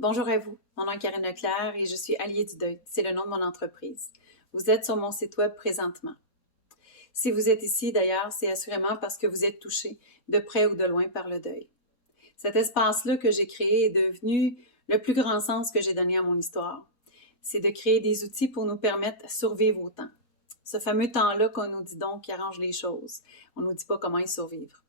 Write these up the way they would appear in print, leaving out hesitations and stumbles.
Bonjour à vous, mon nom est Karine Leclerc et je suis alliée du deuil. C'est le nom de mon entreprise. Vous êtes sur mon site web présentement. Si vous êtes ici, d'ailleurs, c'est assurément parce que vous êtes touché, de près ou de loin, par le deuil. Cet espace-là que j'ai créé est devenu le plus grand sens que j'ai donné à mon histoire. C'est de créer des outils pour nous permettre de survivre au temps. Ce fameux temps-là qu'on nous dit donc qui arrange les choses. On ne nous dit pas comment y survivre.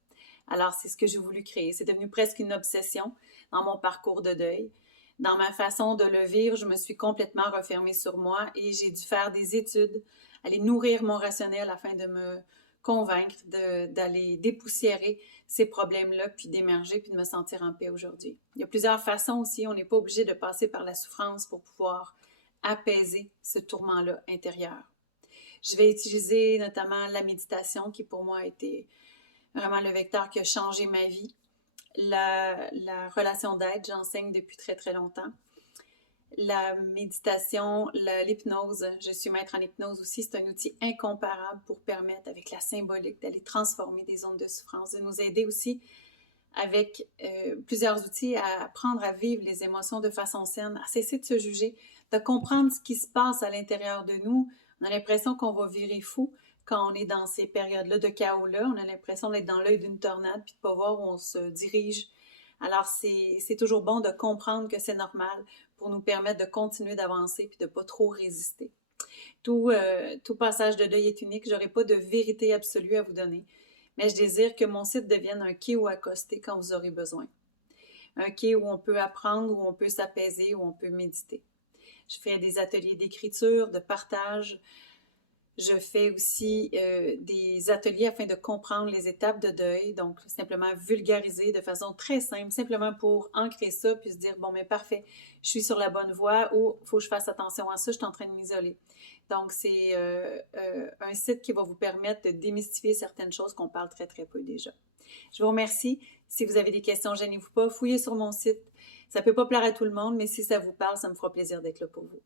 Alors, c'est ce que j'ai voulu créer. C'est devenu presque une obsession dans mon parcours de deuil. Dans ma façon de le vivre, je me suis complètement refermée sur moi et j'ai dû faire des études, aller nourrir mon rationnel afin de me convaincre d'aller dépoussiérer ces problèmes-là, puis d'émerger, puis de me sentir en paix aujourd'hui. Il y a plusieurs façons aussi, on n'est pas obligé de passer par la souffrance pour pouvoir apaiser ce tourment-là intérieur. Je vais utiliser notamment la méditation qui pour moi a été vraiment le vecteur qui a changé ma vie. La relation d'aide, j'enseigne depuis très très longtemps. La méditation, l'hypnose, je suis maître en hypnose aussi, c'est un outil incomparable pour permettre, avec la symbolique, d'aller transformer des zones de souffrance, de nous aider aussi avec plusieurs outils à apprendre à vivre les émotions de façon saine, à cesser de se juger, de comprendre ce qui se passe à l'intérieur de nous. On a l'impression qu'on va virer fou quand on est dans ces périodes-là de chaos-là. On a l'impression d'être dans l'œil d'une tornade puis de ne pas voir où on se dirige. Alors, c'est toujours bon de comprendre que c'est normal pour nous permettre de continuer d'avancer puis de ne pas trop résister. Tout passage de deuil est unique. Je n'aurai pas de vérité absolue à vous donner. Mais je désire que mon site devienne un quai où accoster quand vous aurez besoin. Un quai où on peut apprendre, où on peut s'apaiser, où on peut méditer. Je fais des ateliers d'écriture, de partage. Je fais aussi des ateliers afin de comprendre les étapes de deuil, donc simplement vulgariser de façon très simple, simplement pour ancrer ça, puis se dire, bon, mais parfait, je suis sur la bonne voie ou il faut que je fasse attention à ça, je suis en train de m'isoler. Donc, c'est un site qui va vous permettre de démystifier certaines choses qu'on parle très, très peu déjà. Je vous remercie. Si vous avez des questions, gênez-vous pas, fouillez sur mon site. Ça ne peut pas plaire à tout le monde, mais si ça vous parle, ça me fera plaisir d'être là pour vous.